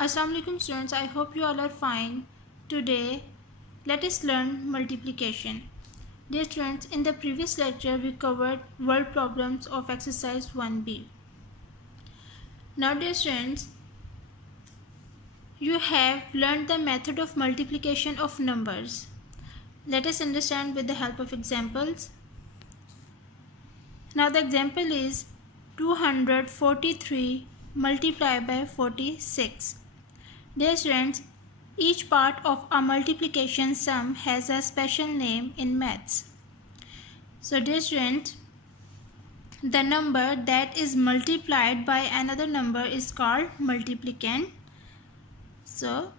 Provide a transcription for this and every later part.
Assalamualaikum students, I hope you all are fine. Today, let us learn multiplication. Dear students, in the previous lecture, we covered word problems of exercise 1B. Now, dear students, you have learned the method of multiplication of numbers. Let us understand with the help of examples. Now, the example is 243 multiplied by 46. Dear students, each part of a multiplication sum has a special name in maths. So dear students, the number that is multiplied by another number is called multiplicand. So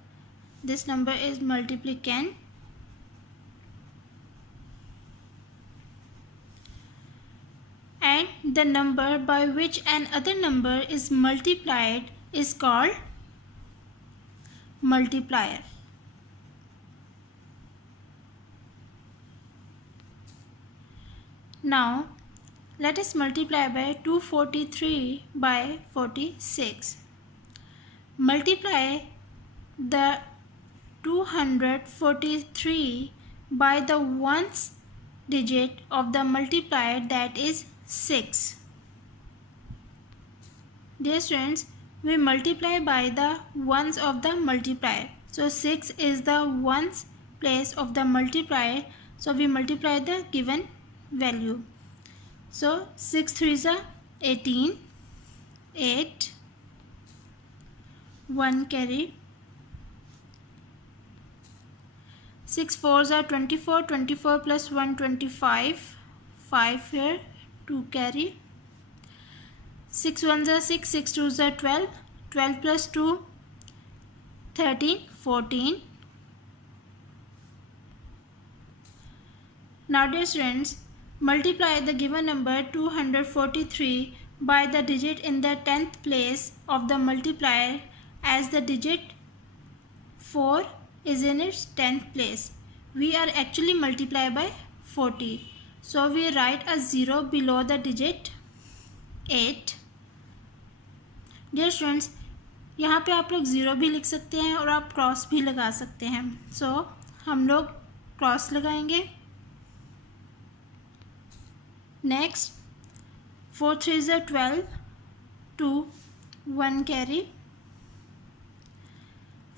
this number is multiplicand. And the number by which another number is multiplied is called multiplier. Now, let us multiply by 243 by 46. Multiply the 243 by the ones digit of the multiplier, that is 6. Dear students, we multiply by the ones of the multiplier. So 6 is the ones place of the multiplier. So we multiply the given value. So 6 3s are 18, 8, 1 carry. 6 4s are 24, 24 plus 1 25, 5 here, 2 carry. 6 1s are 6, 6 2s are 12, 12 plus 2, 13, 14. Now dear students, multiply the given number 243 by the digit in the 10th place of the multiplier, as the digit 4 is in its 10th place. We are actually multiply by 40. So we write a 0 below the digit 8. Dear students, यहाँ पे आप लोग zero भी लिख सकते हैं और आप क्रॉस भी लगा सकते हैं. सो हम लोग क्रॉस लगाएंगे. Next 4 3s are 12, 2 1 carry.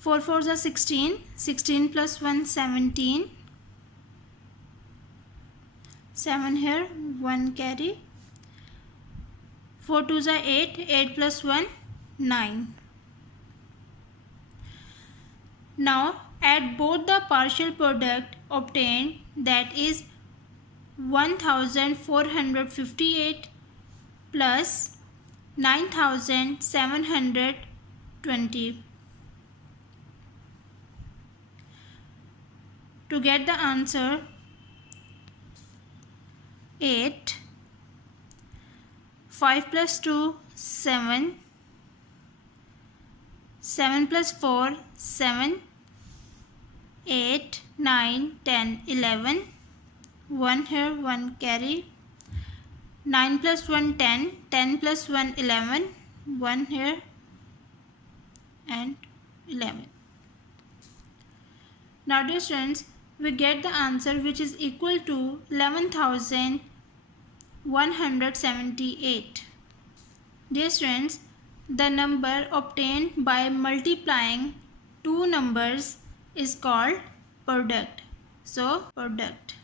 4 4s are 16, 16 plus 1 17, 7 here, 1 carry. 4 2s are 8, 8 plus 1 9. Now add both the partial product obtained, that is 1458 plus 9720 to get the answer 8. 5 plus 2 7, 7 plus 4 7, 8 9 10 11, 1 here, 1 carry. 9 plus 1 10, 10 plus 1 11, 1 here and 11. Now dear students, we get the answer which is equal to 11,178. Dear students, the number obtained by multiplying two numbers is called product. So product.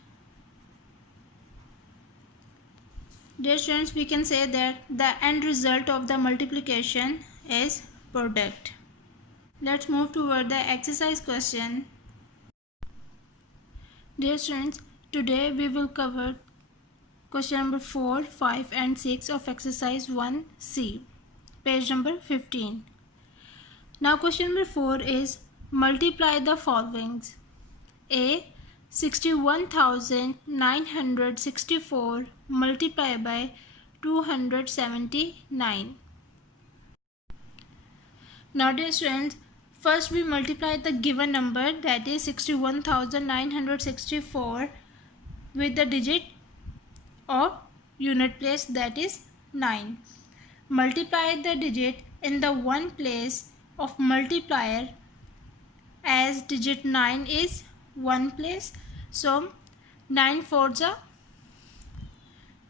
Dear students, we can say that the end result of the multiplication is product. Let's move toward the exercise question. Dear students, today we will cover question number 4, 5 and 6 of exercise 1C, page number 15. Now question number 4 is multiply the followings. A. 61,964 multiplied by 279. Now dear students, first we multiply the given number, that is 61,964, with the digit of unit place, that is 9. Multiply the digit in the one place of multiplier as digit 9 is 1 place. So 9 fours are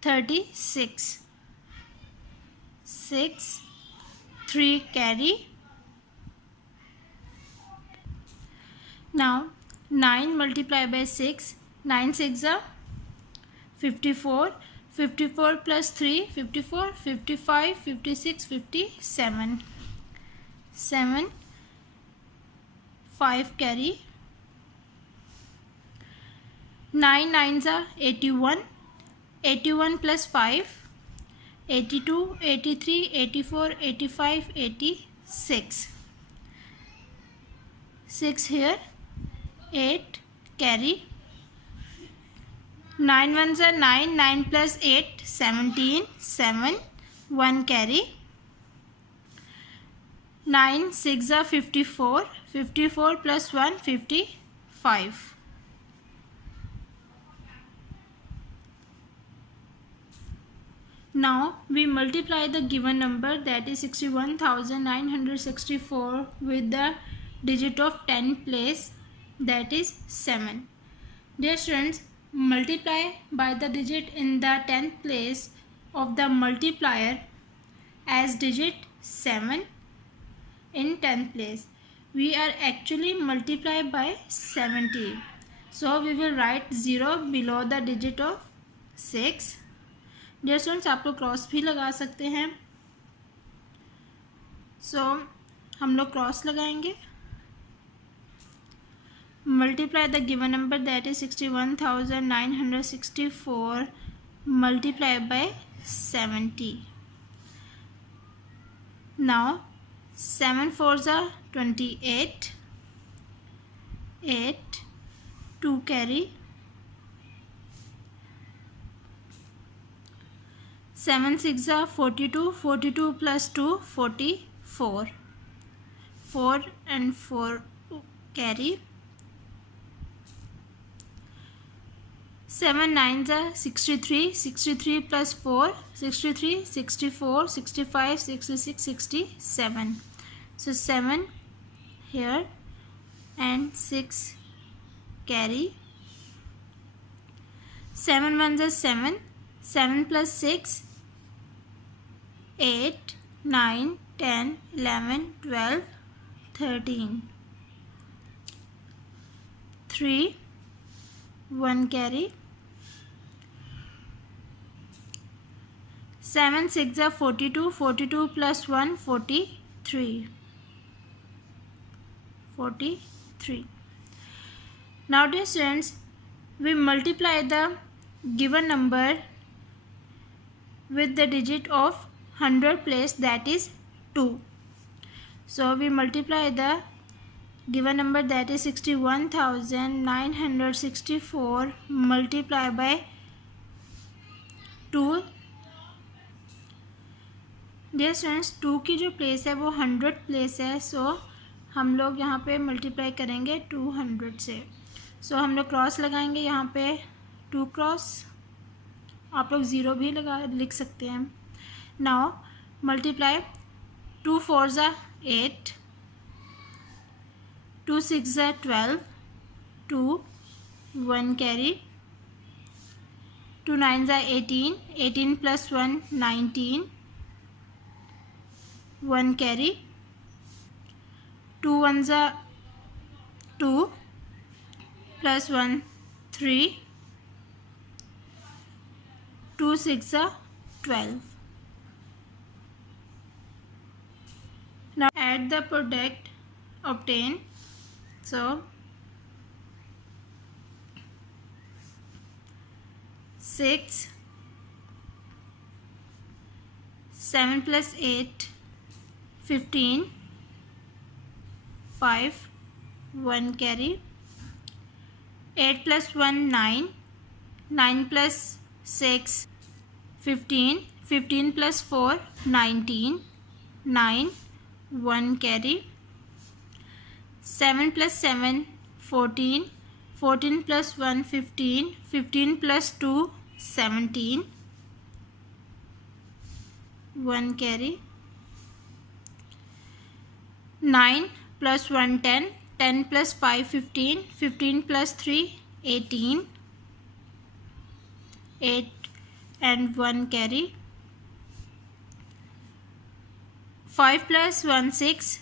36. 6, 3 carry. Now 9 multiplied by 6, 9 6 are 54. 54 plus 3, 54, 55, 56, 57. 7, 5 carry. 9 nines are 81. 81 plus 5, 82, 83, 84, 85, 86. 6 here. 8 carry. 9 ones are 9. 9 plus 8, 17. 7, 1 carry. 9 6 are 54. 54 plus 1, 55. Now we multiply the given number, that is 61,964, with the digit of 10 place, that is 7. Dear students, multiply by the digit in the 10th place of the multiplier as digit 7 in 10th place. We are actually multiply by 70. So we will write 0 below the digit of 6. Dear students, आप लोग cross भी लगा सकते हैं. सो हम लोग cross लगाएंगे. Multiply the given number, that is 61,964 multiply by 70. Now 7 4s are 28. 8, 2 carry. 7 6 are 42. 42 plus 2, 44. 4 and 4 carry. 7 9s are 63. 63 plus 4, 63. 64, 65, 66, 67. So 7 here and 6 carry. 7 1s are 7. 7 plus 6, 8, 9, 10, 11, 12, 13. 3, 1 carry. 7 6 are 42. 42 plus 1, 43. 43. Now dear students, we multiply the given number with the digit of 100 place, that is 2. So we multiply the given number, that is 61,964 multiply by 2. Dear students, 2 की जो place है वो 100 place है. सो हम लोग यहाँ पे multiply करेंगे 200 से. सो हम लोग क्रॉस लगाएंगे यहाँ पे 2 क्रॉस. आप लोग 0 भी लिख सकते हैं. Now multiply 2 4s are 8. 2 6s are 12. 2 1 carry. 2 9s are 18. 18 plus 1, 19. 1 carry. 2 1s are 2 plus 1, 3. 2 6 are 12. Now add the product obtained. So 6, 7 plus 8, 15. 5, 1 carry. 8 plus 1, 9. 9 plus 6, 15. 15 plus 4, 19. 9, 1 carry. 7 plus 7, 14. 14 plus 1, 15. 15 plus 2, 17. 1 carry. 9 plus 1 10, 10 plus 5 15, 15 plus 3 18, 8 and 1 carry, 5 plus 1 6,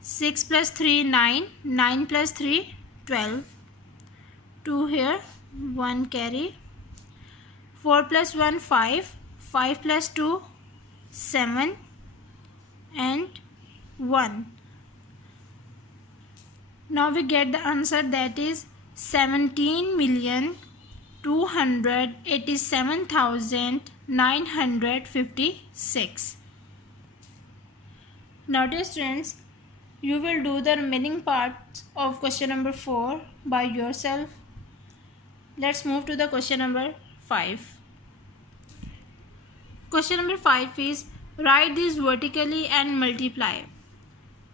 6 plus 3 9, 9 plus 3 12, 2 here, 1 carry, 4 plus 1 5, 5 plus 2 7 and 1. Now we get the answer, that is 17,287,956. Now dear students, you will do the remaining parts of question number 4 by yourself. Let's move to the question number 5. Question number 5 is, write these vertically and multiply.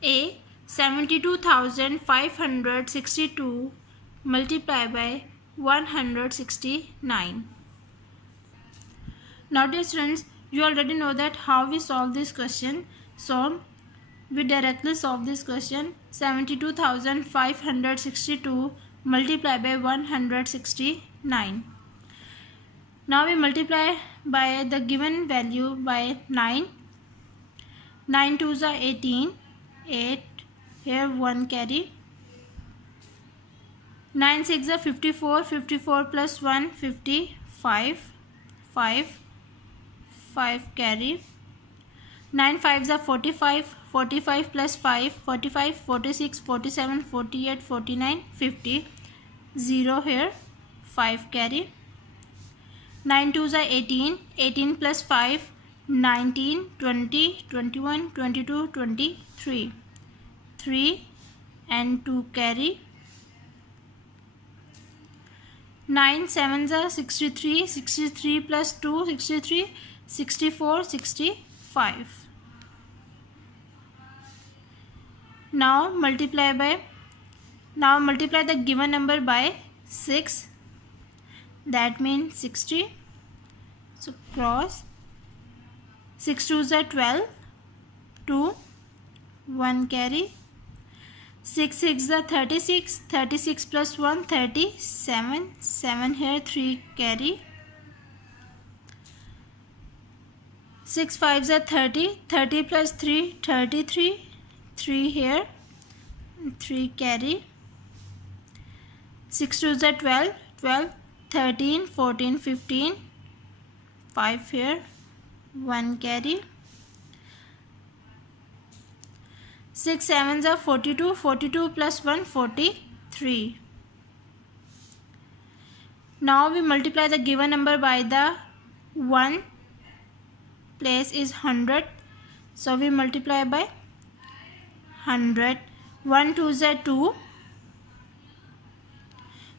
A. 72,562 multiplied by 169. Now dear students, you already know that how we solve this question. So we directly solve this question. 72,562 multiplied by 169. Now we multiply by the given value by 9. 9 2s are 18, 8, here 1 carry. 9 6 are 54, 54 plus 1 55, 5 carry. 9 5s are 45, 45 plus 5 45, 46, 47, 48, 49, 50, 0 here, 5 carry. 9 2s are 18, 18 plus 5 19, 20, 21, 22, 23, 3 and 2 carry. 9 7s are 63, 63 plus 2 63, 64, 65. Now multiply the given number by 6, that means 60. So cross. 6 2s are 12, 2, 1 carry. 6 6 are 36, 36 plus 1 37, 7 here, 3 carry. 6 5s are 30, 30 plus 3 33, 3 here, 3 carry. 6 2s are 12, 12, 13, 14, 15, 5 here, 1 carry. 6 7s are 42, 42 plus 1 43. Now we multiply the given number by the 1 place is 100. So we multiply by 100. 1 2s are 2,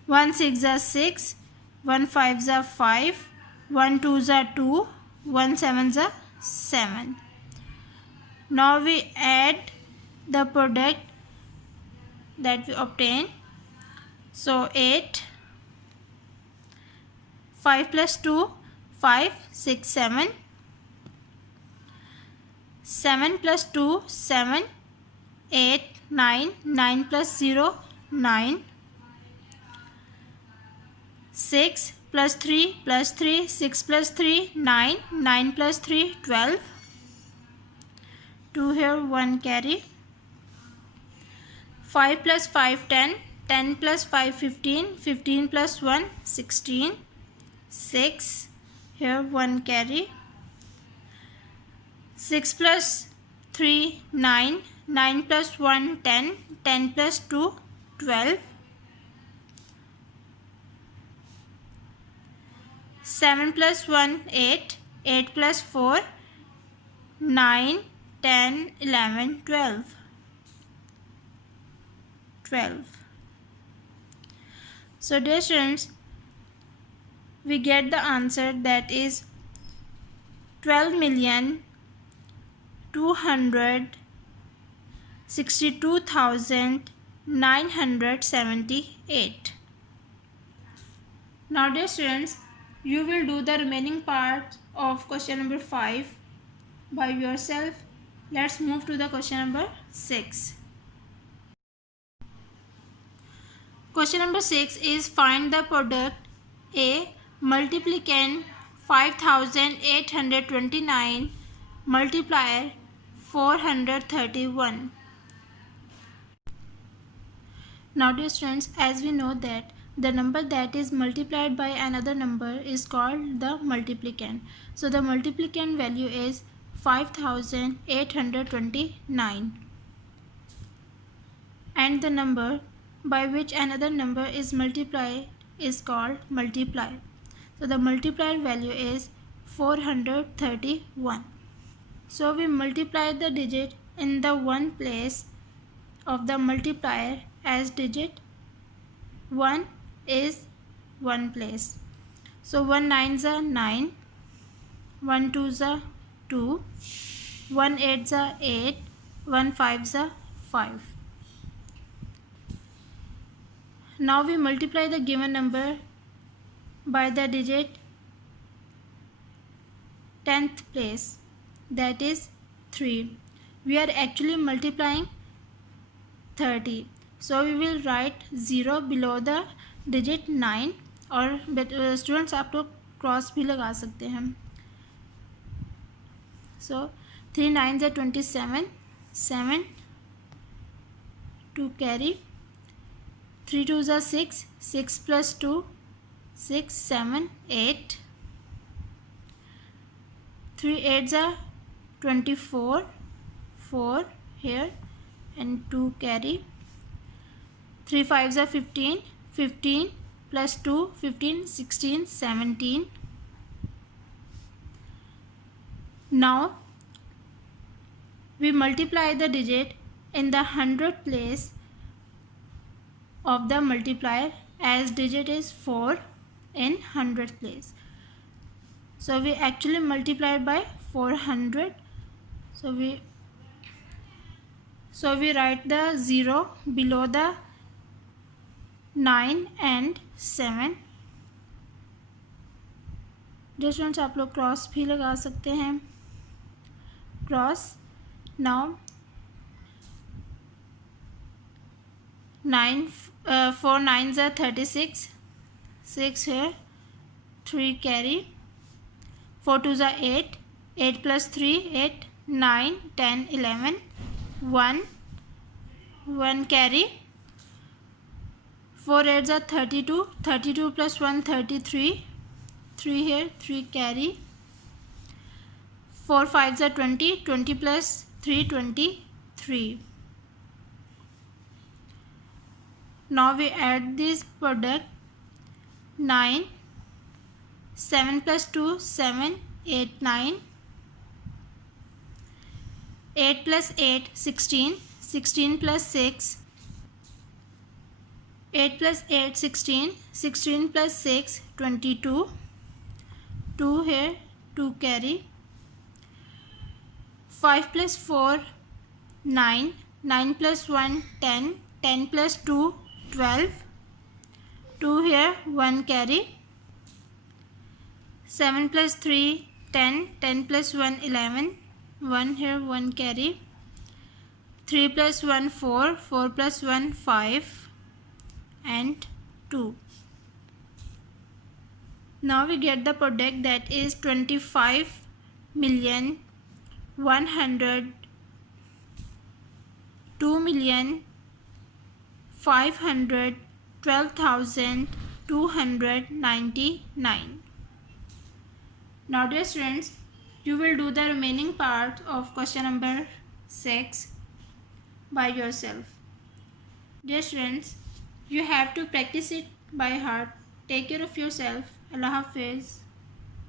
1 6 are 6, 1 5s are 5, 1 2s are 2, 1 7s are 7. Now we add the product that we obtain. So 8, 5 plus 2 5, 6 7, 7 plus 2 7, 8 9, 9 plus 0 9, 6 plus 3 plus 3, 6 plus 3 9, 9 plus 3 12, 2 here, 1 carry. 5 plus 5 10, 10 plus 5 15, 15 plus 1 16, 6 here, 1 carry. 6 plus 3 9, 9 plus 1 10, 10 plus 2 12, 7 plus 1 8, 8 plus 4 9, 10 11 12. So dear students, we get the answer, that is 12,262,978. Now dear students, you will do the remaining part of question number 5 by yourself. Let's move to the question number 6. Question number 6 is find the product A. Multiplicand 5829 multiplier 431. Now dear students, as we know that the number that is multiplied by another number is called the multiplicand. So the multiplicand value is 5829 and the number by which another number is multiplied is called multiplier. So the multiplier value is 431. So we multiply the digit in the one place of the multiplier as digit 1 is one place. So 1 9s are 9, 1 2s are 2, 1 8s are 8, 1 5s are 5. Now we multiply the given number by the digit 10th place, that is 3. We are actually multiplying 30. So we will write 0 below the digit 9 और students आप लोग cross भी लगा सकते हैं. So 3 9s are 27, 7, 2 carry, 3 2s are 6, 6 plus 2, 6, 7, 8, 3 8s are 24, 4 here and 2 carry, 3 5s are 15, 15 plus 2, 15, 16, 17. Now we multiply the digit in the 100th place of the multiplier as digit is 4 in 100th place. So we actually multiply by 400. So we write the 0 below the 9 and 7. जो students आप लोग cross भी लगा सकते हैं. Cross. Now 4 9s are 36, 6 here, 3 carry, 4 2s are 8, 8 plus 3 8, 9 10 11, 1 carry, 4 8s are 32, 32 plus 1 33, 3 here, 3 carry, 4 5s are 20, 20 plus 3 23. Now we add this product 9, 7 plus 2 7, 8 9, 8 plus 8 16, 16 plus 6, 8 plus 8 16, 16 plus 6 22, 2 here, 2 carry, 5 plus 4 9, 9 plus 1 10, 10 plus 2 12, 2 here, 1 carry, 7 plus 3 10, 10 plus 1 11, 1 here, 1 carry, 3 plus 1 4, 4 plus 1 5 and 2. Now we get the product that is 25,102,512,299. Now dear students, you will do the remaining part of question number 6 by yourself. Dear students, you have to practice it by heart. Take care of yourself. Allah Hafiz.